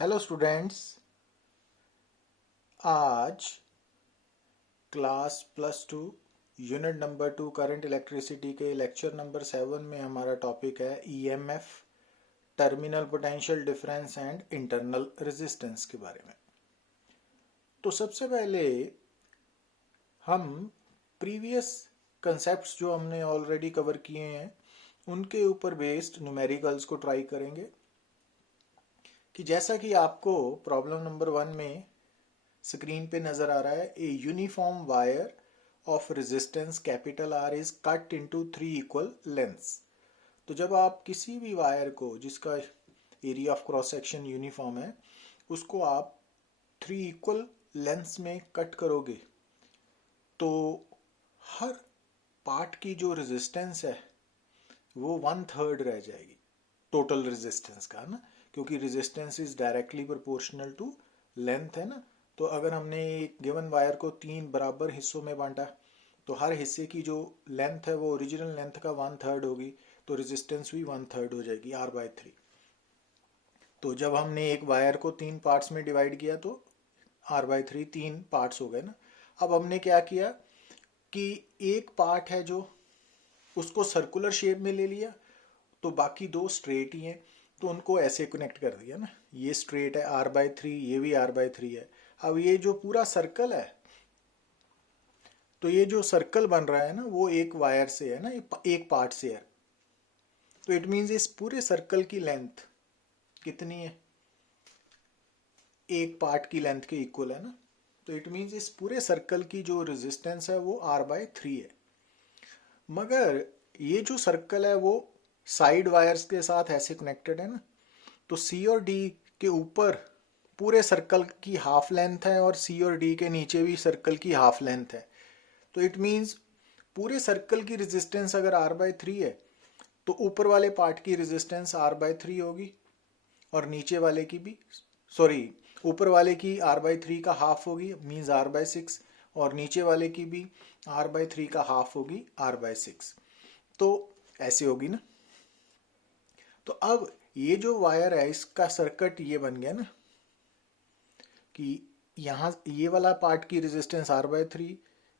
Hello students. आज class +2 unit number 2 current electricity के lecture number 7 में हमारा टॉपिक है EMF, terminal potential difference and internal resistance के बारे में। तो सबसे पहले हम प्रीवियस कंसेप्ट्स जो हमने ऑलरेडी कवर किए हैं उनके ऊपर बेस्ड न्यूमेरिकल्स को ट्राई करेंगे कि जैसा कि आपको प्रॉब्लम नंबर 1 में स्क्रीन पे नजर आ रहा है, ए uniform wire of resistance capital R is cut into 3 equal lengths. तो जब आप किसी भी वायर को जिसका area of cross section uniform है उसको आप 3 इक्वल लेंथ्स में कट करोगे तो हर पार्ट की जो रेजिस्टेंस है वो 1/3 रह जाएगी टोटल रेजिस्टेंस का ना, क्योंकि resistance is directly proportional to length है ना। तो अगर हमने एक गिवन वायर को 3 बराबर हिस्सों में बांटा तो हर हिस्से की जो लेंथ है वो ओरिजिनल लेंथ का 1/3 होगी, तो रेजिस्टेंस भी 1/3 हो जाएगी R/3। तो जब हमने एक वायर को 3 पार्ट्स में डिवाइड किया तो R/3 3 पार्ट्स हो गए ना। अब हमने क्या किया कि एक पार्ट है जो उसको सर्कुलर शेप में ले लिया, तो बाकी दो स्ट्रेट ही हैं तो उनको ऐसे कनेक्ट कर दिया ना। ये स्ट्रेट है R/3, ये भी R/3 है। अब ये जो पूरा सर्कल है, तो ये जो सर्कल बन रहा है ना वो एक वायर से है ना, एक पार्ट से है। तो इट मीन्स इस पूरे सर्कल की लेंथ कितनी है, एक पार्ट की लेंथ के इक्वल है ना। तो इट मीन्स इस पूरे सर्कल की जो रेजिस्टेंस है वो R/3 है। मगर ये जो सर्कल है वो साइड वायर्स के साथ ऐसे कनेक्टेड है ना, तो सी और डी के ऊपर पूरे सर्कल की हाफ लेंथ है और सी और डी के नीचे भी सर्कल की हाफ लेंथ है। तो इट मीन्स पूरे सर्कल की रेजिस्टेंस अगर R/3 है तो ऊपर वाले पार्ट की रेजिस्टेंस R/3 होगी और नीचे वाले की भी, सॉरी, ऊपर वाले की R/3 का हाफ होगी मीन्स R/6, और नीचे वाले की भी R/3 का हाफ होगी R/6। तो ऐसे होगी ना। तो अब ये जो वायर है इसका सर्किट ये बन गया ना कि यहाँ ये वाला पार्ट की रेजिस्टेंस R/3,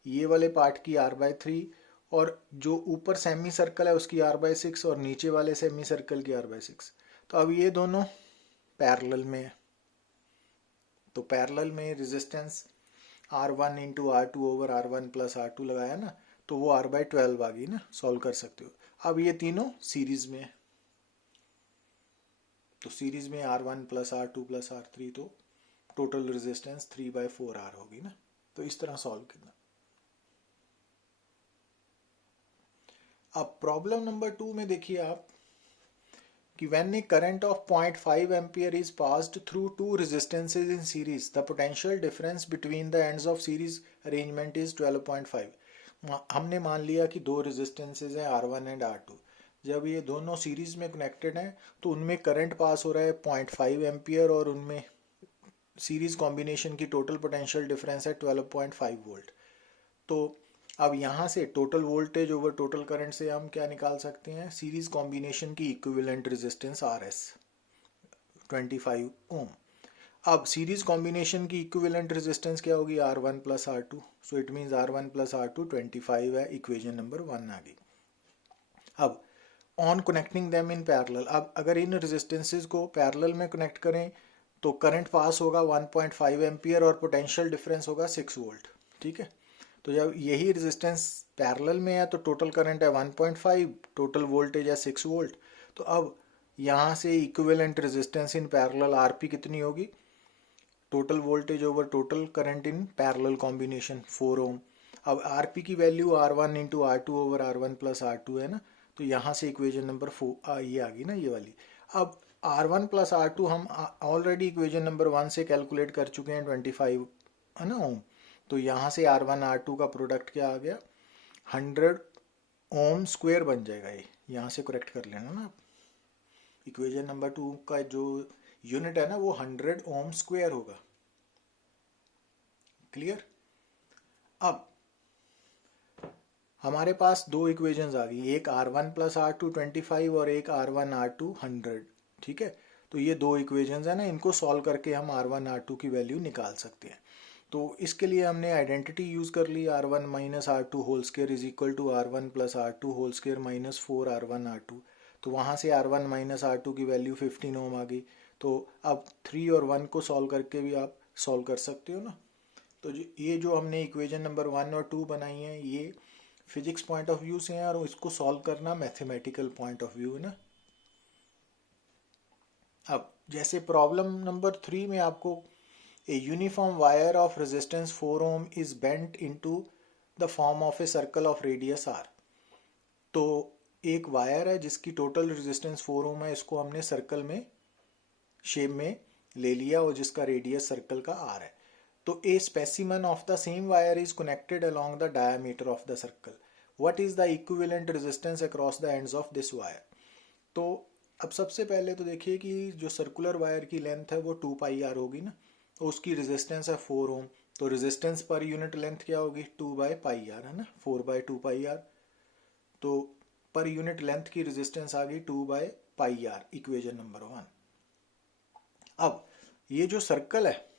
ये वाले पार्ट की R/3, और जो ऊपर सेमी सर्कल है उसकी R/6 और नीचे वाले सेमी सर्कल की R/6। तो अब ये दोनों पैरेलल में है, तो पैरेलल में resistance R1 into R2 over R1 plus R2 लगाया ना, तो वो R/12 आ गई ना, सॉल्व कर सकते हो। अब ये तीनों सीरीज में है, तो सीरीज में R1 plus R2 plus R3, तो टोटल रेजिस्टेंस 3/4R होगी ना। तो इस तरह सॉल्व करना। अब प्रॉब्लम नंबर 2 में देखिए आप कि when a current of 0.5 ampere is passed through two resistances in series, the potential difference between the ends of series arrangement is 12.5। हमने मान लिया कि दो रेजिस्टेंसेज हैं R1 एंड R2। जब ये दोनों सीरीज में कनेक्टेड हैं तो उनमें करंट पास हो रहा है 0.5 एम्पियर और उनमें सीरीज कॉम्बिनेशन की टोटल पोटेंशियल डिफरेंस है 12.5 वोल्ट। तो अब यहाँ से total voltage over total current से हम क्या निकाल सकते हैं, सीरीज कॉम्बिनेशन की इक्विवेलेंट रेजिस्टेंस RS 25 ओम। अब सीरीज कॉम्बिनेशन की इक्विवेलेंट रेजिस्टेंस क्या होगी, R1 plus R2। So it means R1 plus R2 25 है, इक्वेशन नंबर 1 आ गई। अब on connecting them in parallel, अब अगर इन रेजिस्टेंसेज को पैरेलल में कनेक्ट करें तो करंट पास होगा 1.5 एम्पियर और पोटेंशियल डिफरेंस होगा 6 वोल्ट। ठीक है, तो जब यही रेजिस्टेंस पैरेलल में है तो टोटल करंट है 1.5, टोटल वोल्टेज है 6 वोल्ट। तो अब यहाँ से equivalent resistance in parallel RP कितनी होगी, total voltage over total current in parallel combination 4 ओम। अब आरपी की value R1 into R2 over R1 plus R2 है ना, तो यहाँ से इक्वेशन नंबर 4 ये आ गई ना, ये वाली। अब R1 प्लस R2 हम ऑलरेडी इक्वेशन नंबर 1 से कैलकुलेट कर चुके हैं 25 है ना ओम। तो यहाँ से R1 R2 का प्रोडक्ट क्या आ गया, 100 ओम स्क्वायर बन जाएगा। ये यहाँ से करेक्ट कर लेना ना। इक्वेशन नंबर 2 का जो यूनिट है ना वो 100 ओम स्क्वायर होगा। क्लियर। अब हमारे पास दो इक्वेशंस आ गई, एक R1 प्लस R2 25 और एक R1 R2 100। ठीक है, तो ये दो इक्वेशंस है ना, इनको सॉल्व करके हम R1 R2 की वैल्यू निकाल सकते हैं। तो इसके लिए हमने आइडेंटिटी यूज़ कर ली, R1 minus R2 whole square is equal to R1 plus R2 whole square minus 4R1 R2। तो वहाँ से R1 माइनस R2 की वैल्यू 15 ओम आ गई। तो अब 3 और 1 को सॉल्व करके भी आप सॉल्व कर सकते हो ना। तो ये जो हमने इक्वेशन नंबर 1 और 2 बनाई है, ये फिजिक्स पॉइंट ऑफ व्यू से है और इसको सॉल्व करना मैथमेटिकल पॉइंट ऑफ व्यू है ना। अब जैसे प्रॉब्लम नंबर 3 में आपको a uniform wire of resistance 4 ohm is bent into the form of a circle of radius R. तो एक वायर है जिसकी टोटल रेजिस्टेंस 4 ओम है, इसको हमने सर्कल में शेप में ले लिया और जिसका रेडियस सर्कल का आर है। तो a specimen of the same wire is connected along the diameter of the circle. What is the equivalent resistance across the ends of this wire. तो अब सबसे पहले तो देखिए कि जो सर्कुलर वायर की लेंथ है वो 2 पाई आर होगी ना, तो उसकी रेजिस्टेंस है 4 ओम। तो रेजिस्टेंस पर यूनिट लेंथ क्या होगी, 2 बाई पाई आर है ना, 4 बाई 2 पाई आर। तो पर यूनिट लेंथ की रेजिस्टेंस आ गई 2 by pi R, equation number 1। अब ये जो सर्कल है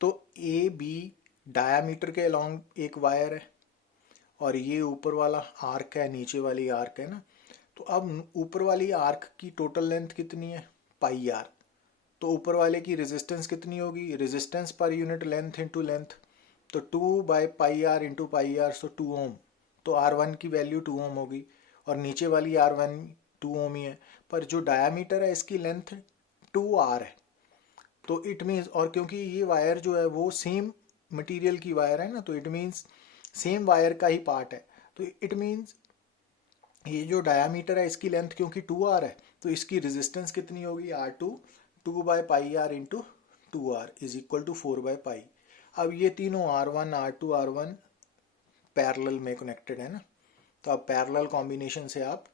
तो ए बी डायामीटर के अलोंग एक वायर है और ये ऊपर वाला आर्क है, नीचे वाली आर्क है ना। तो अब ऊपर वाली आर्क की टोटल लेंथ कितनी है, पाई आर। तो ऊपर वाले की रेजिस्टेंस कितनी होगी, रेजिस्टेंस पर यूनिट लेंथ इंटू लेंथ। तो 2 by pi R into pi R, so 2 ohm. तो R1 की वैल्यू 2 ओम होगी और नीचे वाली R1 2 ओम ही है, पर जो डायामीटर है इसकी लेंथ 2R है। तो इट मीन्स, और क्योंकि ये वायर जो है वो सेम मटेरियल की वायर है ना, तो इट मीन्स सेम वायर का ही पार्ट है। तो इट मीन्स ये जो डायामीटर है इसकी लेंथ क्योंकि 2R है, तो इसकी रेजिस्टेंस कितनी होगी, R2 2 by pi R into 2R is equal to 4 by pi. अब ये तीनों R1 R2 R1 पैरेलल में कनेक्टेड है ना, तो अब पैरेलल कॉम्बिनेशन से आप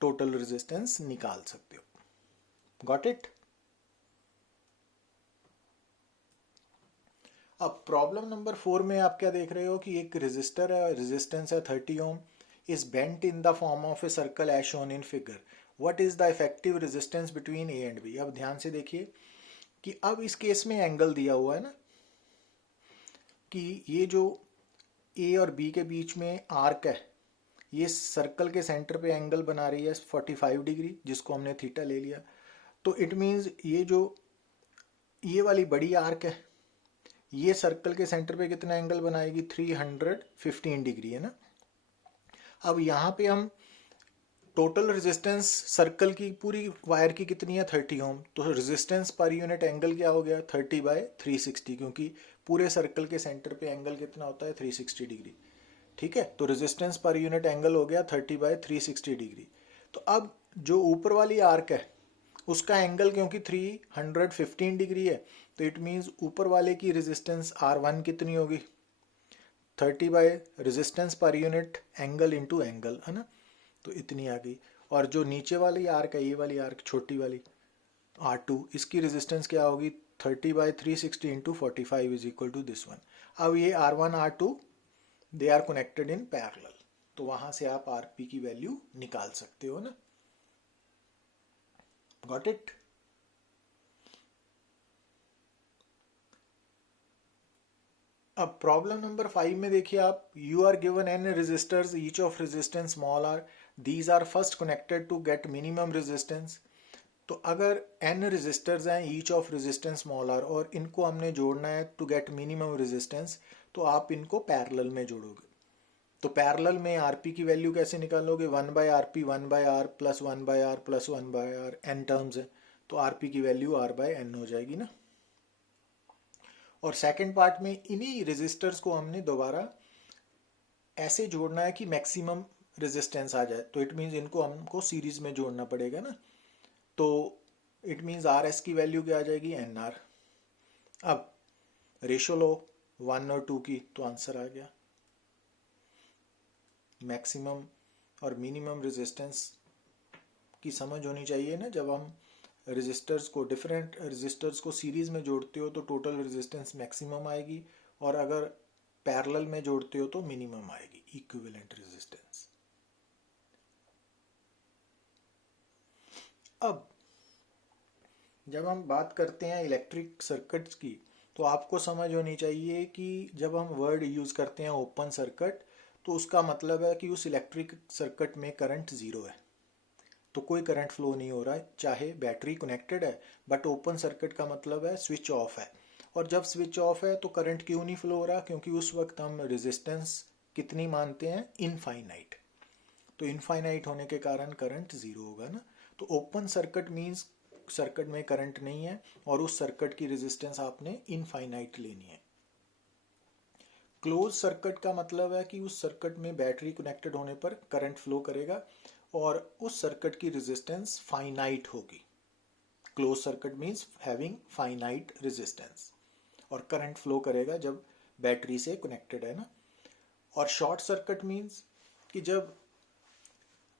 टोटल रेजिस्टेंस निकाल सकते हो। Got it. अब प्रॉब्लम नंबर 4 में आप क्या देख रहे हो कि एक रेजिस्टर है, रेजिस्टेंस है 30 ohm, is bent in the form of a circle as shown in figure. What is the effective resistance between A and B. अब ध्यान से देखिए कि अब इस केस में एंगल दिया हुआ है ना, कि ये जो ए और बी के बीच में आर्क है, ये सर्कल के सेंटर पे एंगल बना रही है 45 डिग्री, जिसको हमने थीटा ले लिया। तो इट मीन्स ये वाली बड़ी आर्क है, ये सर्कल के सेंटर पे कितना एंगल बनाएगी, 315 डिग्री है ना। अब यहाँ पे हम टोटल रेजिस्टेंस सर्कल की पूरी वायर की कितनी है, 30 ओम। तो रेजिस्टेंस पर यूनिट एंगल क्या हो गया, 30 बाय 360, क्योंकि पूरे सर्कल के सेंटर पे एंगल कितना होता है, 360 डिग्री। ठीक है, तो रेजिस्टेंस पर यूनिट एंगल हो गया 30 बाय 360 डिग्री। तो अब जो ऊपर वाली आर्क है उसका एंगल क्योंकि 315 डिग्री है, तो इट मीन्स ऊपर वाले की रेजिस्टेंस R1 कितनी होगी, 30 by resistance per unit angle into angle है ना, तो इतनी आ गई। और जो नीचे वाली आर्क है, ये वाली आर्क छोटी वाली R2, इसकी रेजिस्टेंस क्या होगी, 30 by 360 into 45 is equal to this one. अब ये R1 R2 they are connected in parallel, तो वहां से आप RP की वैल्यू निकाल सकते हो ना। Got it. अब प्रॉब्लम नंबर 5 में देखिए आप, you are given n resistors each of resistance small r, these are first connected to get minimum resistance. तो अगर n रेजिस्टर्स हैं each of resistance small r और इनको हमने जोड़ना है टू गेट मिनिमम रेजिस्टेंस, तो आप इनको पैरेलल में जोड़ोगे। तो पैरेलल में RP की वैल्यू कैसे निकालोगे, 1 by RP 1 by R plus 1 by R plus 1 by R, n terms है, तो RP की वैल्यू R बाय n हो जाएगी ना। और सेकंड पार्ट में इन्हीं रेजिस्टर्स को हमने दोबारा ऐसे जोड़ना है कि मैक्सिमम रेजिस्टेंस आ जाए, तो इट मीन्स इनको हमको सीरीज में जोड़ना पड़ेगा ना। तो इट मीन्स RS की वैल्यू क्या आ जाएगी, NR। अब रेशो लो 1 और 2 की, तो आंसर आ गया। मैक्सिमम और मिनिमम रेजिस्टेंस की समझ होनी चाहिए ना, जब हम रेजिस्टर्स को, डिफरेंट रेजिस्टर्स को सीरीज में जोड़ते हो तो टोटल रेजिस्टेंस मैक्सिमम आएगी, और अगर पैरेलल में जोड़ते हो तो मिनिमम आएगी, इक्विवेलेंट रेजिस्टेंस। अब जब हम बात करते हैं इलेक्ट्रिक सर्किट्स की तो आपको समझ होनी चाहिए कि जब हम वर्ड यूज़ करते हैं ओपन सर्किट तो उसका मतलब है कि उस इलेक्ट्रिक सर्किट में करंट ज़ीरो है, तो कोई करंट फ्लो नहीं हो रहा है, चाहे बैटरी कनेक्टेड है। बट ओपन सर्किट का मतलब है स्विच ऑफ है, और जब स्विच ऑफ है तो करंट क्यों नहीं फ्लो हो रहा? क्योंकि उस वक्त हम रेजिस्टेंस कितनी मानते हैं? इनफाइनाइट। तो इनफाइनाइट होने के कारण करंट ज़ीरो होगा ना। तो ओपन सर्किट मीन्स सर्किट में करंट नहीं है और उस सर्किट की रेजिस्टेंस आपने इनफाइनाइट लेनी है। क्लोज सर्किट का मतलब है कि उस सर्किट में बैटरी कनेक्टेड होने पर करंट फ्लो करेगा और उस सर्किट की रेजिस्टेंस फाइनाइट होगी। Close circuit means having finite resistance, और करंट फ्लो करेगा जब बैटरी से कनेक्टेड है ना। और शॉर्ट सर्किट मीन्स कि जब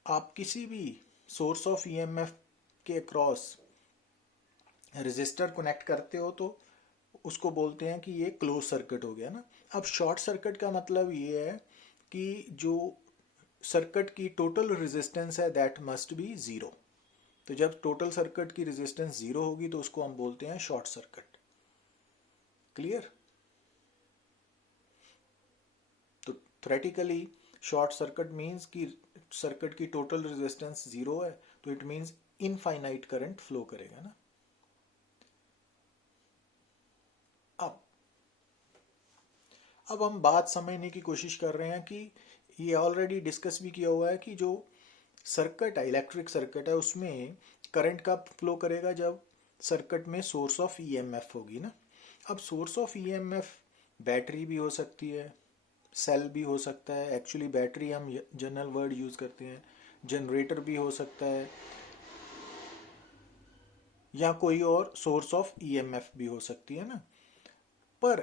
आप किसी भी सोर्स ऑफ ईएमएफ के अक्रॉस रेजिस्टर कनेक्ट करते हो तो उसको बोलते हैं कि ये क्लोज सर्किट हो गया ना। अब शॉर्ट सर्किट का मतलब ये है कि जो सर्किट की टोटल रेजिस्टेंस है दैट मस्ट बी ज़ीरो। तो जब टोटल सर्किट की रेजिस्टेंस ज़ीरो होगी तो उसको हम बोलते हैं शॉर्ट सर्किट। क्लियर? तो थ्योरेटिकली शॉर्ट सर्किट मीन्स कि सर्किट की टोटल रेजिस्टेंस ज़ीरो है, तो it means infinite current flow करेगा ना। अब अब हम बात समझने की कोशिश कर रहे हैं कि ये ऑलरेडी डिस्कस भी किया हुआ है कि जो सर्किट है, इलेक्ट्रिक सर्किट है, उसमें करंट कब फ्लो करेगा? जब सर्किट में सोर्स ऑफ ईएमएफ होगी ना। अब सोर्स ऑफ ईएमएफ बैटरी भी हो सकती है, सेल भी हो सकता है। एक्चुअली बैटरी हम जनरल वर्ड यूज़ करते हैं। जनरेटर भी हो सकता है, या कोई और सोर्स ऑफ ईएमएफ भी हो सकती है ना। पर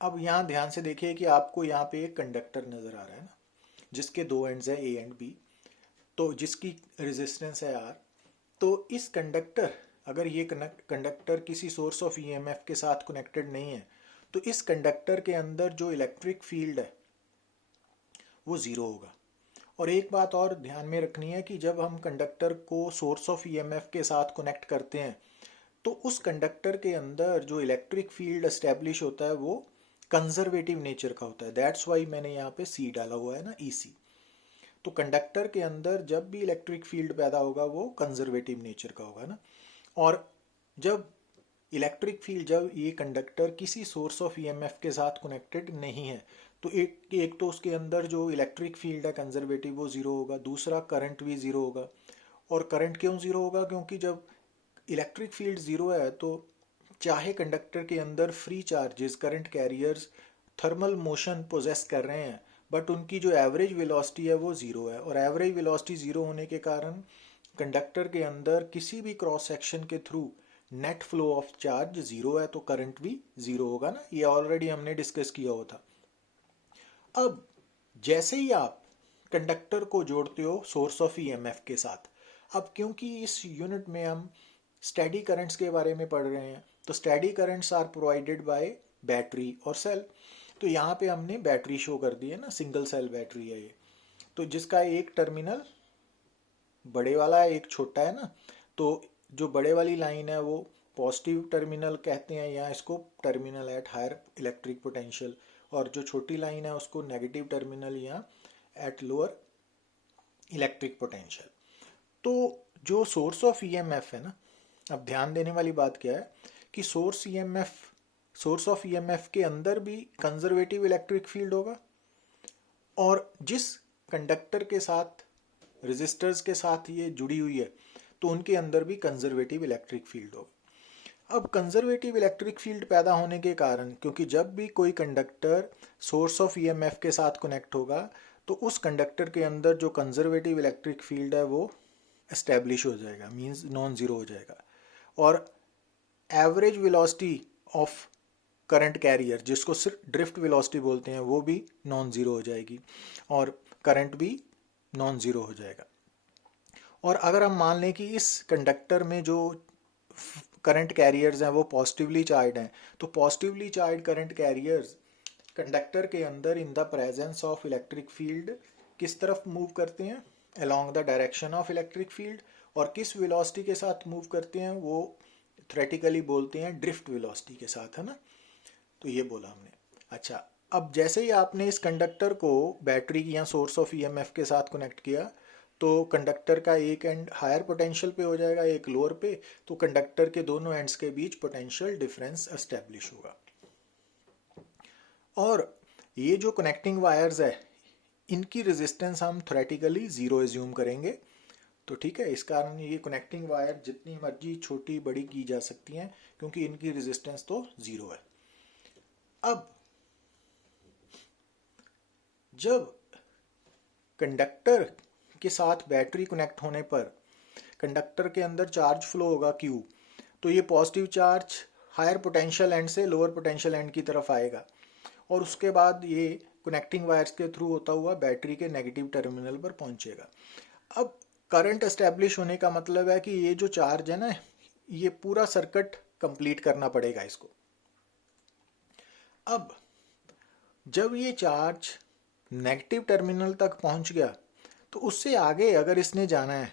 अब यहाँ ध्यान से देखिए कि आपको यहाँ पे एक कंडक्टर नज़र आ रहा है ना, जिसके दो एंड्स है ए एंड बी, तो जिसकी रेजिस्टेंस है आर। तो इस कंडक्टर, अगर ये कंडक्टर किसी सोर्स ऑफ ईएमएफ के साथ कनेक्टेड नहीं है तो इस कंडक्टर के अंदर जो इलेक्ट्रिक फील्ड है वो ज़ीरो होगा। और एक बात और ध्यान में रखनी है कि जब हम कंडक्टर को सोर्स ऑफ ईएमएफ के साथ कनेक्ट करते हैं तो उस कंडक्टर के अंदर जो इलेक्ट्रिक फील्ड एस्टेब्लिश होता है वो कंजर्वेटिव नेचर का होता है। दैट्स वाई मैंने यहाँ पे सी डाला हुआ है ना, ईसी। तो कंडक्टर के अंदर जब भी इलेक्ट्रिक फील्ड पैदा होगा वो कंजर्वेटिव नेचर का होगा ना। और जब इलेक्ट्रिक फील्ड, जब ये कंडक्टर किसी सोर्स ऑफ ईएमएफ के साथ कनेक्टेड नहीं है तो एक तो उसके अंदर जो इलेक्ट्रिक फील्ड है कंजर्वेटिव वो ज़ीरो होगा, दूसरा करंट भी ज़ीरो होगा। और करंट क्यों ज़ीरो होगा? क्योंकि जब इलेक्ट्रिक फील्ड ज़ीरो है तो चाहे कंडक्टर के अंदर free charges, current carriers thermal motion possess कर रहे हैं, बट उनकी जो एवरेज वेलोसिटी है वो ज़ीरो है। और एवरेज वेलोसिटी ज़ीरो होने के कारण कंडक्टर के अंदर किसी भी क्रॉस सेक्शन के through net flow of charge zero है, तो करंट भी ज़ीरो होगा ना। ये ऑलरेडी हमने डिस्कस किया हुआ था। अब जैसे ही आप कंडक्टर को जोड़ते हो सोर्स ऑफ ईएमएफ के साथ, अब क्योंकि इस यूनिट में हम स्टेडी करंट्स के बारे में पढ़ रहे हैं तो steady currents are provided by battery और सेल। तो यहाँ पे हमने बैटरी शो कर दी है ना, सिंगल सेल बैटरी है ये, तो जिसका एक टर्मिनल बड़े वाला है, एक छोटा है ना। तो जो बड़े वाली लाइन है वो पॉजिटिव टर्मिनल कहते हैं, या इसको terminal at higher electric potential, और जो छोटी लाइन है उसको नेगेटिव टर्मिनल या एट लोअर इलेक्ट्रिक पोटेंशियल। तो जो सोर्स ऑफ ईएमएफ है ना, अब ध्यान देने वाली बात क्या है कि सोर्स ऑफ ईएमएफ के अंदर भी कंजर्वेटिव इलेक्ट्रिक फील्ड होगा, और जिस कंडक्टर के साथ, रेजिस्टर्स के साथ ये जुड़ी हुई है तो उनके अंदर भी कंजर्वेटिव इलेक्ट्रिक फील्ड होगा। अब कंजर्वेटिव इलेक्ट्रिक फील्ड पैदा होने के कारण, क्योंकि जब भी कोई कंडक्टर सोर्स ऑफ ईएमएफ के साथ कनेक्ट होगा तो उस कंडक्टर के अंदर जो कंजर्वेटिव इलेक्ट्रिक फील्ड है वो एस्टेब्लिश हो जाएगा, मींस नॉन ज़ीरो हो जाएगा। और average velocity of current carrier, जिसको सिर्फ ड्रिफ्ट वेलोसिटी बोलते हैं, वो भी नॉन ज़ीरो हो जाएगी और करंट भी नॉन ज़ीरो हो जाएगा। और अगर हम मान लें कि इस कंडक्टर में जो करंट कैरियर्स हैं वो पॉजिटिवली चार्ज हैं, तो positively charge current carriers conductor के अंदर in the presence of electric field किस तरफ मूव करते हैं? Along the direction of electric field. और किस वेलोसिटी के साथ मूव करते हैं? वो थ्योरेटिकली बोलते हैं ड्रिफ्ट वेलोसिटी के साथ, है ना। तो ये बोला हमने। अच्छा, अब जैसे ही आपने इस कंडक्टर को बैटरी की या सोर्स ऑफ ईएमएफ के साथ कनेक्ट किया, तो कंडक्टर का एक एंड हायर पोटेंशियल पे हो जाएगा, एक लोअर पे। तो कंडक्टर के दोनों एंड्स के बीच पोटेंशियल डिफरेंस एस्टेब्लिश होगा। और ये जो कनेक्टिंग वायर्स है, इनकी रेजिस्टेंस हम थ्योरेटिकली ज़ीरो एज्यूम करेंगे। तो ठीक है, इस कारण ये कनेक्टिंग वायर जितनी मर्जी छोटी बड़ी की जा सकती हैं, क्योंकि इनकी रेजिस्टेंस तो ज़ीरो है। अब जब कंडक्टर के साथ बैटरी कनेक्ट होने पर कंडक्टर के अंदर चार्ज फ्लो होगा Q, तो ये positive charge higher potential end से लोअर पोटेंशियल एंड की तरफ आएगा, और उसके बाद ये कनेक्टिंग वायर्स के थ्रू होता हुआ बैटरी के नेगेटिव टर्मिनल पर पहुंचेगा। अब करंट एस्टेब्लिश होने का मतलब है कि ये जो चार्ज है ना, ये पूरा सर्किट कंप्लीट करना पड़ेगा इसको। अब जब ये चार्ज नेगेटिव टर्मिनल तक पहुंच गया, तो उससे आगे अगर इसने जाना है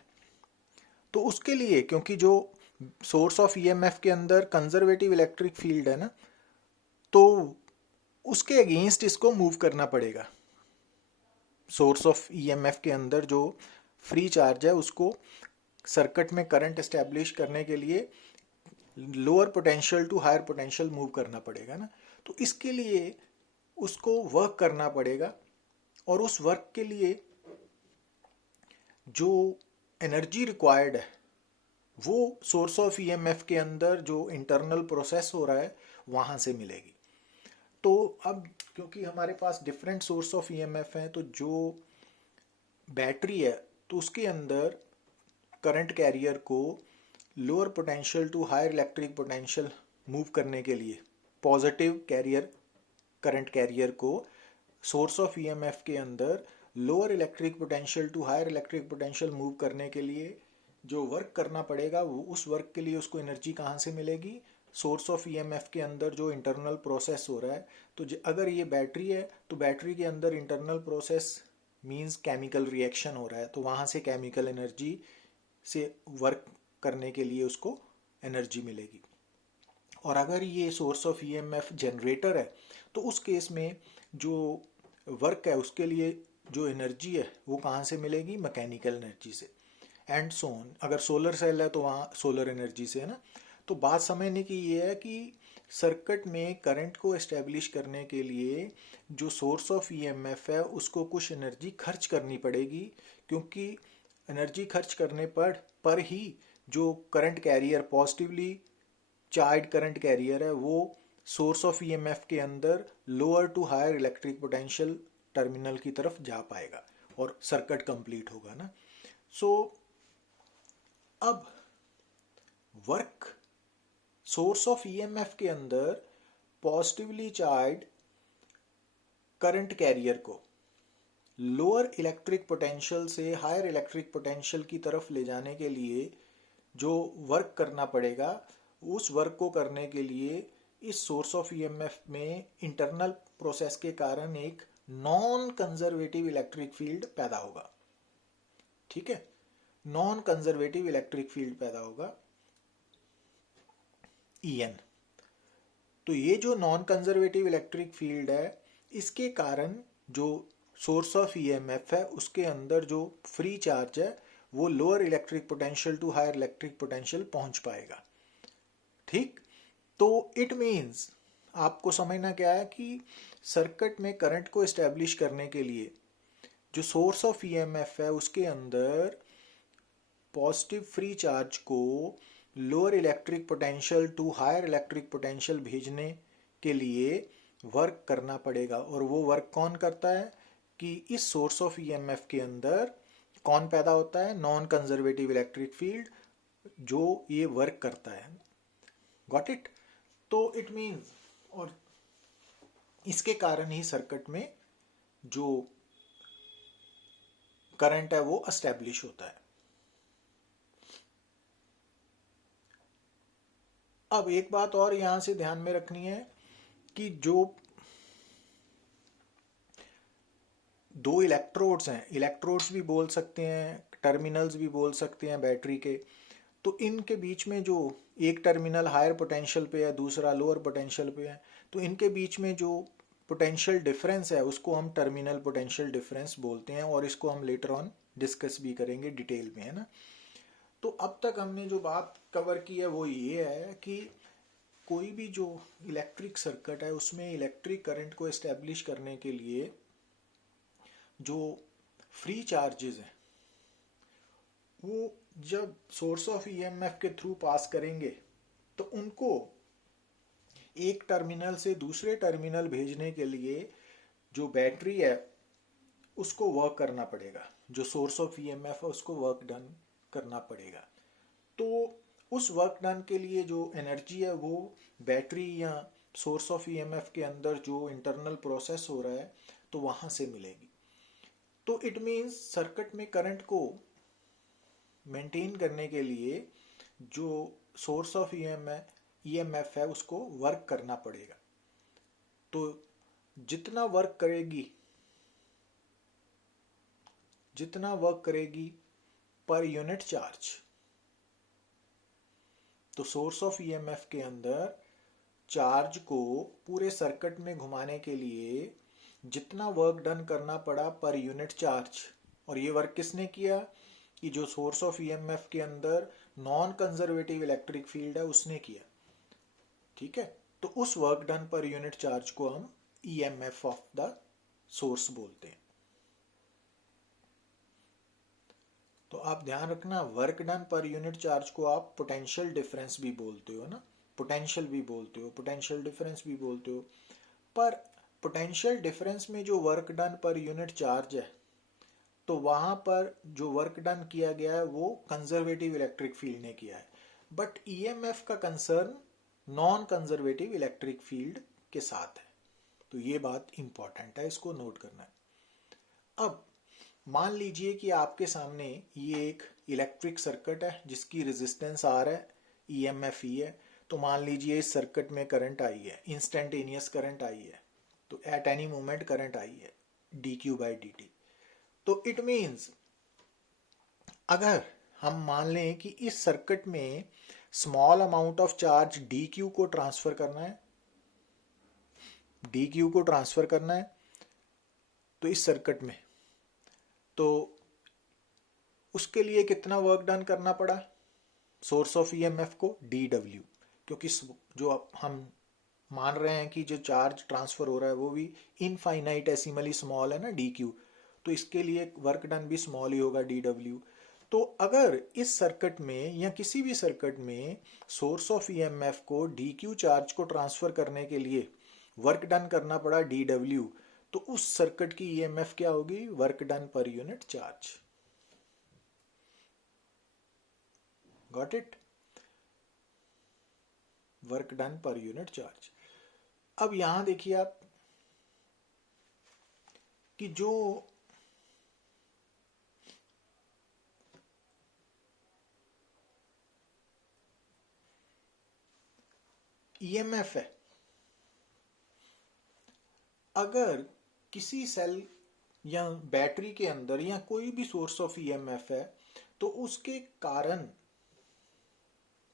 तो उसके लिए, क्योंकि जो सोर्स ऑफ ईएमएफ के अंदर कंजर्वेटिव इलेक्ट्रिक फील्ड है ना, तो उसके अगेंस्ट इसको मूव करना पड़ेगा। सोर्स ऑफ ईएमएफ के अंदर जो फ्री चार्ज है उसको सर्किट में करंट एस्टेब्लिश करने के लिए lower potential to higher potential move करना पड़ेगा ना। तो इसके लिए उसको वर्क करना पड़ेगा, और उस वर्क के लिए जो एनर्जी रिक्वायर्ड है वो सोर्स ऑफ ईएमएफ के अंदर जो इंटरनल प्रोसेस हो रहा है वहाँ से मिलेगी। तो अब क्योंकि हमारे पास डिफरेंट सोर्स ऑफ ईएमएफ हैं, तो जो बैटरी है तो उसके अंदर करंट कैरियर को lower potential to higher electric potential move करने के लिए, पॉजिटिव कैरियर करंट कैरियर को सोर्स ऑफ ईएमएफ के अंदर lower electric potential to higher electric potential move करने के लिए जो वर्क करना पड़ेगा, वो उस वर्क के लिए उसको एनर्जी कहाँ से मिलेगी? सोर्स ऑफ ईएमएफ के अंदर जो इंटरनल प्रोसेस हो रहा है। तो अगर ये बैटरी है तो बैटरी के अंदर internal process means chemical reaction हो रहा है, तो वहाँ से केमिकल एनर्जी से वर्क करने के लिए उसको एनर्जी मिलेगी। और अगर ये सोर्स ऑफ ईएमएफ जनरेटर है तो उस केस में जो वर्क है उसके लिए जो एनर्जी है वो कहाँ से मिलेगी? मैकेनिकल एनर्जी से। And so on. अगर सोलर सेल है तो वहाँ सोलर एनर्जी से, है ना। तो बात समझने की ये है कि सर्किट में करंट को एस्टेब्लिश करने के लिए जो सोर्स ऑफ ईएमएफ है उसको कुछ एनर्जी खर्च करनी पड़ेगी, क्योंकि एनर्जी खर्च करने पर ही जो current carrier positively charge current carrier है वो सोर्स ऑफ ईएमएफ के अंदर lower to higher electric potential terminal की तरफ जा पाएगा और सर्किट कंप्लीट होगा ना। सो अब वर्क सोर्स ऑफ ईएमएफ के अंदर पॉजिटिवली चार्ज करंट कैरियर को लोअर इलेक्ट्रिक पोटेंशियल से हायर इलेक्ट्रिक पोटेंशियल की तरफ ले जाने के लिए जो वर्क करना पड़ेगा, उस वर्क को करने के लिए इस सोर्स ऑफ ईएमएफ में इंटरनल प्रोसेस के कारण एक नॉन कंजर्वेटिव इलेक्ट्रिक फील्ड पैदा होगा। ठीक है, नॉन कंजर्वेटिव इलेक्ट्रिक फील्ड पैदा होगा EN। तो ये जो नॉन कंजर्वेटिव इलेक्ट्रिक फील्ड है, इसके कारण जो सोर्स ऑफ ईएमएफ है उसके अंदर जो फ्री चार्ज है वो lower electric potential to higher electric potential पहुंच पाएगा। ठीक, तो इट मीन्स आपको समझना क्या है कि सर्किट में करंट को एस्टेब्लिश करने के लिए जो सोर्स ऑफ ईएमएफ है उसके अंदर पॉजिटिव फ्री चार्ज को lower electric potential to higher electric potential भेजने के लिए वर्क करना पड़ेगा। और वो वर्क कौन करता है कि इस सोर्स ऑफ ईएमएफ के अंदर कौन पैदा होता है? नॉन कंजर्वेटिव इलेक्ट्रिक फील्ड, जो ये वर्क करता है। Got it? तो इट मीन्स, और इसके कारण ही सर्किट में जो करंट है वो एस्टेब्लिश होता है। अब एक बात और यहां से ध्यान में रखनी है कि जो दो इलेक्ट्रोड्स हैं, इलेक्ट्रोड्स भी बोल सकते हैं, टर्मिनल्स भी बोल सकते हैं बैटरी के, तो इनके बीच में जो एक टर्मिनल हायर पोटेंशियल पे है, दूसरा लोअर पोटेंशियल पे है, तो इनके बीच में जो पोटेंशियल डिफरेंस है उसको हम टर्मिनल पोटेंशियल डिफरेंस बोलते हैं, और इसको हम लेटर ऑन डिस्कस भी करेंगे डिटेल में, है ना। तो अब तक हमने जो बात कवर की है वो ये है कि कोई भी जो इलेक्ट्रिक सर्किट है उसमें इलेक्ट्रिक करंट को एस्टेब्लिश करने के लिए जो फ्री चार्जेस हैं वो जब सोर्स ऑफ ईएमएफ के थ्रू पास करेंगे तो उनको एक टर्मिनल से दूसरे टर्मिनल भेजने के लिए जो बैटरी है उसको वर्क करना पड़ेगा, जो सोर्स ऑफ ईएमएफ है उसको वर्क डन करना पड़ेगा। तो उस वर्क डन के लिए जो एनर्जी है वो बैटरी या सोर्स ऑफ ईएमएफ के अंदर जो इंटरनल प्रोसेस हो रहा है तो वहां से मिलेगी। तो इट मीन्स सर्किट में करंट को मेंटेन करने के लिए जो सोर्स ऑफ ईएमएफ है उसको वर्क करना पड़ेगा। तो जितना वर्क करेगी पर यूनिट चार्ज, तो सोर्स ऑफ ईएमएफ के अंदर चार्ज को पूरे सर्किट में घुमाने के लिए जितना वर्क डन करना पड़ा पर यूनिट चार्ज, और ये वर्क किसने किया कि जो सोर्स ऑफ ईएमएफ के अंदर नॉन कंजर्वेटिव इलेक्ट्रिक फील्ड है उसने किया, ठीक है। तो उस work done per unit charge को हम ईएमएफ ऑफ द सोर्स बोलते हैं। तो आप ध्यान रखना, work done per unit charge को आप पोटेंशियल डिफरेंस भी बोलते हो ना, पोटेंशियल भी बोलते हो, पोटेंशियल डिफरेंस भी बोलते हो। पर पोटेंशियल डिफरेंस में जो work done per unit charge है तो वहां पर जो वर्क डन किया गया है वो कंजर्वेटिव इलेक्ट्रिक फील्ड ने किया है, बट ईएमएफ का concern non conservative electric field के साथ है। तो ये बात इंपॉर्टेंट है, इसको नोट करना है। अब मान लीजिए कि आपके सामने ये एक इलेक्ट्रिक सर्किट है जिसकी रेजिस्टेंस आर है, ईएमएफ ई है। तो मान लीजिए इस सर्किट में करंट आई है, इंस्टेंटेनियस करंट आई है, तो at any moment current I है D Q by D T. तो इट मीन्स अगर हम मान लें कि इस सर्किट में small amount of charge D Q को ट्रांसफर करना है, डी क्यू को ट्रांसफर करना है तो इस सर्किट में, तो उसके लिए कितना वर्क डन करना पड़ा सोर्स ऑफ ईएमएफ को, डी डब्ल्यू, क्योंकि जो हम मान रहे हैं कि जो चार्ज ट्रांसफर हो रहा है वो भी इनफाइनाइटेसिमली स्मॉल है ना डी क्यू, तो इसके लिए वर्क डन भी स्मॉल ही होगा डी डब्ल्यू। तो अगर इस सर्किट में या किसी भी सर्किट में सोर्स ऑफ ईएमएफ को डी क्यू चार्ज को ट्रांसफर करने के लिए वर्क डन करना पड़ा डी डब्ल्यू, तो उस सर्किट की ईएमएफ क्या होगी, work done per unit charge. Got it, work done per unit charge. अब यहां देखिए आप कि जो ईएमएफ है, अगर किसी सेल या बैटरी के अंदर या कोई भी सोर्स ऑफ ईएमएफ है तो उसके कारण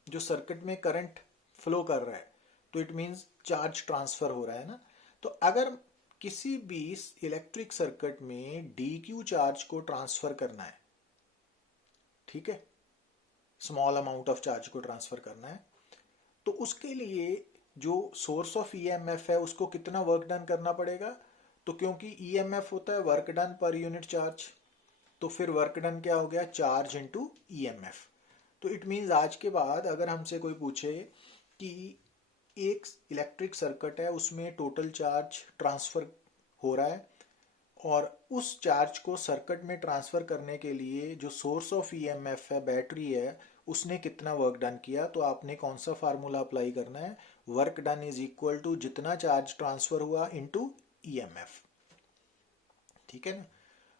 जो सर्किट में करंट फ्लो कर रहा है, तो इट मींस चार्ज ट्रांसफर हो रहा है ना। तो अगर किसी भी इलेक्ट्रिक सर्किट में डी क्यू चार्ज को ट्रांसफर करना है, ठीक है, स्मॉल अमाउंट ऑफ चार्ज को ट्रांसफर करना है, तो उसके लिए जो सोर्स ऑफ ईएमएफ है उसको कितना वर्क डन करना पड़ेगा। तो क्योंकि ईएमएफ होता है work done per unit charge, तो फिर वर्क डन क्या हो गया, चार्ज इनटू ईएमएफ। तो इट मींस आज के बाद अगर हमसे कोई पूछे कि एक इलेक्ट्रिक सर्किट है उसमें टोटल चार्ज ट्रांसफर हो रहा है और उस चार्ज को सर्किट में ट्रांसफर करने के लिए जो सोर्स ऑफ ईएमएफ है, बैटरी है, उसने कितना वर्क डन किया, तो आपने कौन सा फार्मूला अप्लाई करना है, work done is equal to जितना चार्ज ट्रांसफर हुआ इनटू ईएमएफ, ठीक है ना।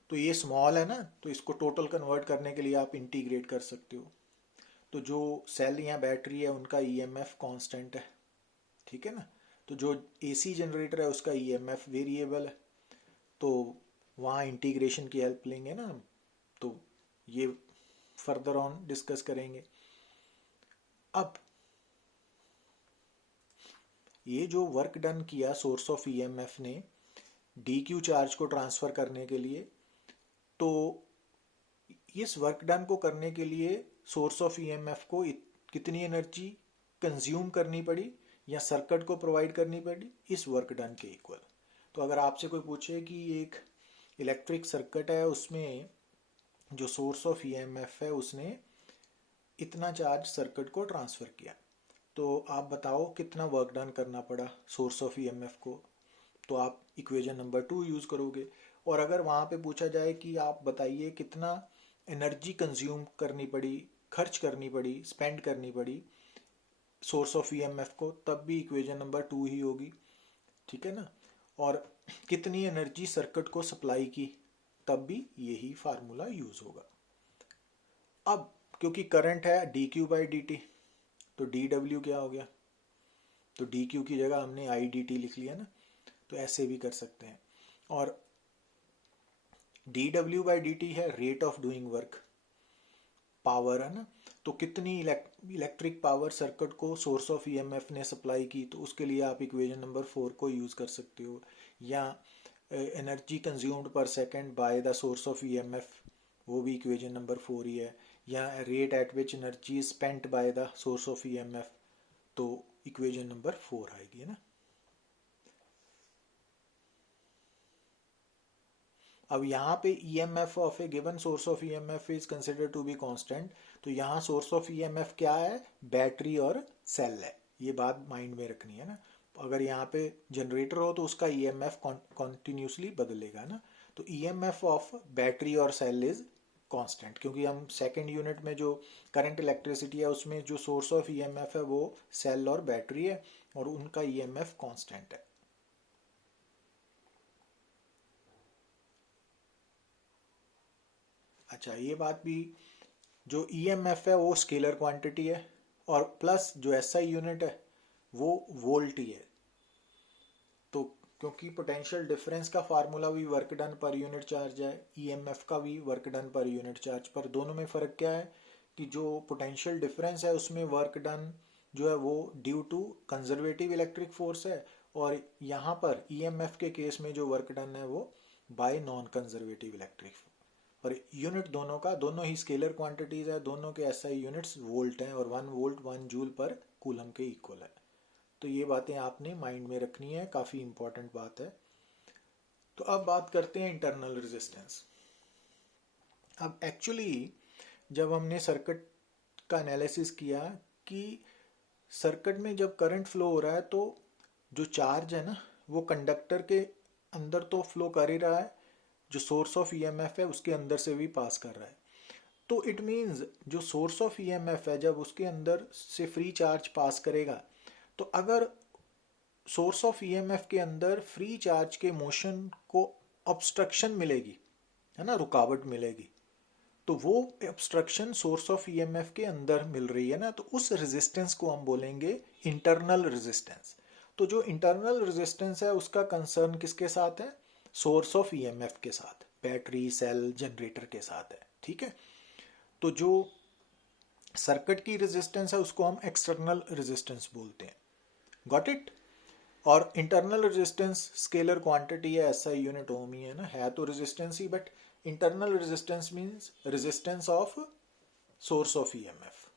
तो ये स्मॉल है ना, तो इसको टोटल कन्वर्ट करने के लिए आप इंटीग्रेट कर सकते हो। तो जो सेल या बैटरी है उनका ईएमएफ कांस्टेंट है, ठीक है ना। तो जो एसी जनरेटर है उसका ईएमएफ वेरिएबल है, तो वहाँ इंटीग्रेशन की हेल्प लेंगे ना हम, तो ये फर्दर ऑन डिस्कस करेंगे। अब ये जो वर्क डन किया सोर्स ऑफ ईएमएफ ने डी क्यू चार्ज को ट्रांसफर करने के लिए, तो इस वर्क डन को करने के लिए सोर्स ऑफ ईएमएफ को कितनी एनर्जी कंज्यूम करनी पड़ी या सर्किट को प्रोवाइड करनी पड़ी, इस वर्क डन के इक्वल। तो अगर आपसे कोई पूछे कि एक इलेक्ट्रिक सर्किट है, उसमें जो सोर्स ऑफ ईएमएफ है उसने इतना चार्ज सर्किट को ट्रांसफर किया, तो आप बताओ कितना वर्क डन करना पड़ा सोर्स ऑफ ईएमएफ को, तो आप इक्वेशन नंबर 2 यूज करोगे। और अगर वहाँ पे पूछा जाए कि आप बताइए कितना एनर्जी कंज्यूम करनी पड़ी, खर्च करनी पड़ी, स्पेंड करनी पड़ी सोर्स ऑफ ईएमएफ को, तब भी इक्वेशन नंबर 2 ही होगी, ठीक है ना। और कितनी एनर्जी सर्किट को सप्लाई की, तब भी यही फार्मूला यूज होगा। अब क्योंकि करंट है D Q by D T, तो डी डब्ल्यू क्या हो गया, तो डी क्यू की जगह हमने आई डी टी लिख लिया ना, तो ऐसे भी कर सकते हैं। और D W by D T है rate of doing work, power है ना, तो कितनी इलेक्ट्रिक पावर सर्किट को सोर्स ऑफ ईएमएफ ने सप्लाई की, तो उसके लिए आप इक्वेशन नंबर 4 को यूज कर सकते हो। या energy consumed per second by the source of EMF, वो भी इक्वेशन नंबर 4 ही है। या rate at which energy spent by the source of EMF, तो इक्वेशन नंबर 4 आएगी ना। अब यहाँ पे EMF of a given source of EMF is considered to be constant, तो यहाँ सोर्स ऑफ ईएमएफ क्या है, बैटरी और सेल है, ये बात माइंड में रखनी है ना। अगर यहाँ पे जनरेटर हो तो उसका ईएमएफ कॉन्टिन्यूसली बदलेगा ना, तो ईएमएफ ऑफ बैटरी और सेल इज कांस्टेंट, क्योंकि हम सेकंड यूनिट में जो करंट इलेक्ट्रिसिटी है उसमें जो सोर्स ऑफ ईएमएफ है वो सेल और बैटरी है, और उनका ईएमएफ कांस्टेंट है। अच्छा, ये बात भी, जो ईएमएफ है वो स्केलर क्वांटिटी है, और प्लस जो एसआई यूनिट है वो वोल्ट ही है। तो क्योंकि पोटेंशियल डिफरेंस का फार्मूला भी work done per unit charge है, ईएमएफ का भी work done per unit charge, पर दोनों में फ़र्क क्या है कि जो पोटेंशियल डिफरेंस है उसमें वर्क डन जो है वो due to conservative electric force है, और यहाँ पर ईएमएफ के केस में जो वर्क डन है वो बाय नॉन कंजर्वेटिव इलेक्ट्रिक। और यूनिट दोनों का, दोनों ही स्केलर क्वांटिटीज है, दोनों के एसआई यूनिट्स वोल्ट हैं, और 1 वोल्ट 1 जूल पर कूलम के इक्वल है। तो ये बातें आपने माइंड में रखनी है, काफ़ी इंपॉर्टेंट बात है। तो अब बात करते हैं इंटरनल रेजिस्टेंस। अब एक्चुअली जब हमने सर्किट का एनालिसिस किया कि सर्किट में जब करंट फ्लो हो रहा है तो जो चार्ज है ना वो कंडक्टर के अंदर तो फ्लो कर ही रहा है, जो सोर्स ऑफ ईएमएफ है उसके अंदर से भी पास कर रहा है। तो इट मीन्स जो सोर्स ऑफ ईएमएफ है जब उसके अंदर से फ्री चार्ज पास करेगा, तो अगर सोर्स ऑफ ईएमएफ के अंदर फ्री चार्ज के मोशन को ऑब्स्ट्रक्शन मिलेगी, है ना, रुकावट मिलेगी, तो वो ऑब्स्ट्रक्शन सोर्स ऑफ ईएमएफ के अंदर मिल रही है ना, तो उस रेजिस्टेंस को हम बोलेंगे इंटरनल रेजिस्टेंस। तो जो इंटरनल रेजिस्टेंस है उसका कंसर्न किसके साथ है, सोर्स ऑफ ईएमएफ के साथ, बैटरी सेल जनरेटर के साथ है, ठीक है। तो जो सर्किट की रेजिस्टेंस है उसको हम एक्सटर्नल रेजिस्टेंस बोलते हैं, गॉट इट। और इंटरनल रेजिस्टेंस स्केलर क्वांटिटी है, एसआई यूनिट ओम ही है तो resistance he, but internal resistance means resistance of source of EMF.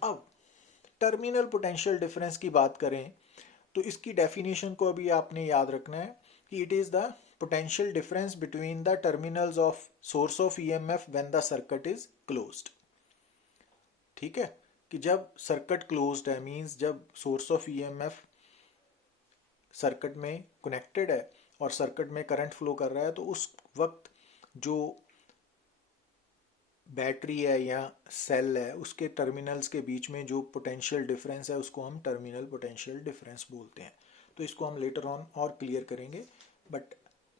अब टर्मिनल पोटेंशियल डिफरेंस की बात करें तो इसकी डेफिनेशन को अभी आपने याद रखना है कि it is the potential difference between the terminals of source of EMF when the circuit is closed. ठीक है, कि जब सर्किट क्लोज्ड है मींस जब सोर्स ऑफ ईएमएफ सर्किट में कनेक्टेड है और सर्किट में करंट फ्लो कर रहा है, तो उस वक्त जो बैटरी है या सेल है उसके टर्मिनल्स के बीच में जो पोटेंशियल डिफरेंस है उसको हम टर्मिनल पोटेंशियल डिफरेंस बोलते हैं। तो इसको हम लेटर ऑन और क्लियर करेंगे, बट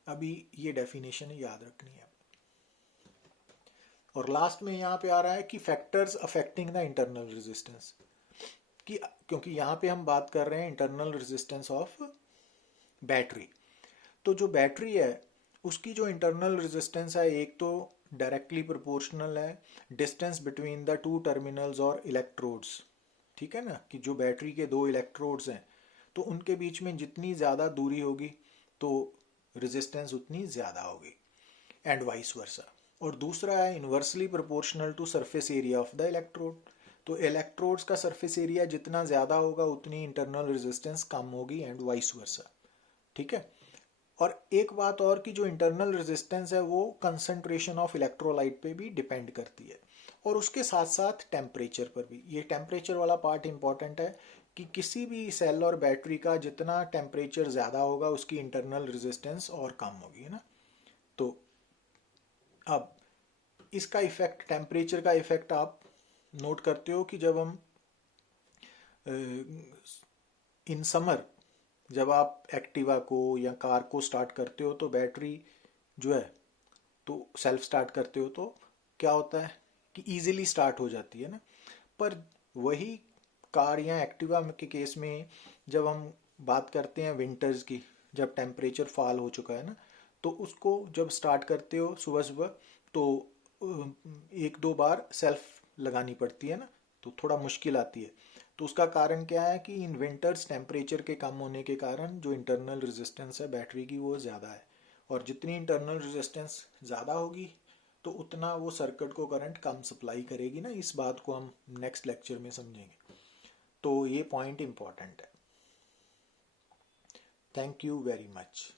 अभी ये डेफिनेशन याद रखनी है। और लास्ट में यहाँ पे आ रहा है कि factors affecting the internal resistance, कि क्योंकि यहाँ पे हम बात कर रहे हैं इंटरनल रेजिस्टेंस ऑफ बैटरी। तो जो बैटरी है उसकी जो इंटरनल रेजिस्टेंस है, एक तो डायरेक्टली प्रोपोर्शनल है distance between the two terminals और इलेक्ट्रोड्स। ठीक है ना, कि जो बैटरी के दो इलेक्ट्रोड्स हैं तो उनके बीच में जितनी ज़्यादा दूरी होगी तो रेजिस्टेंस उतनी ज़्यादा होगी, एंड वाइस वर्सा। और दूसरा है inversely proportional to surface area of the electrode. तो इलेक्ट्रोड्स का सरफेस एरिया जितना ज़्यादा होगा उतनी इंटरनल रेजिस्टेंस कम होगी, एंड वाइस वर्सा। ठीक है। और एक बात और कि जो इंटरनल रेजिस्टेंस है वो कंसंट्रेशन ऑफ इलेक्ट्रोलाइट पे भी डिपेंड करती है, और उसके साथ साथ टेम्परेचर पर भी। ये टेम्परेचर वाला पार्ट इंपॉर्टेंट है कि किसी भी सेल और बैटरी का जितना टेम्परेचर ज़्यादा होगा उसकी इंटरनल रेजिस्टेंस और कम होगी, है ना। तो अब इसका इफेक्ट, टेम्परेचर का इफेक्ट आप नोट करते हो कि जब हम इन समर जब आप एक्टिवा को या कार को स्टार्ट करते हो तो बैटरी जो है तो सेल्फ स्टार्ट करते हो तो क्या होता है कि इजीली स्टार्ट हो जाती है ना। पर वही कार या एक्टिवा के केस में जब हम बात करते हैं विंटर्स की, जब टेम्परेचर फॉल हो चुका है ना, तो उसको जब स्टार्ट करते हो सुबह सुबह तो एक दो बार सेल्फ लगानी पड़ती है ना, तो थोड़ा मुश्किल आती है। तो उसका कारण क्या है कि इन विंटर्स टेम्परेचर के कम होने के कारण जो इंटरनल रेजिस्टेंस है बैटरी की वो ज़्यादा है, और जितनी इंटरनल रेजिस्टेंस ज़्यादा होगी तो उतना वो सर्किट को करंट कम सप्लाई करेगी ना। इस बात को हम नेक्स्ट लेक्चर में समझेंगे, तो ये पॉइंट इंपॉर्टेंट है। Thank you very much.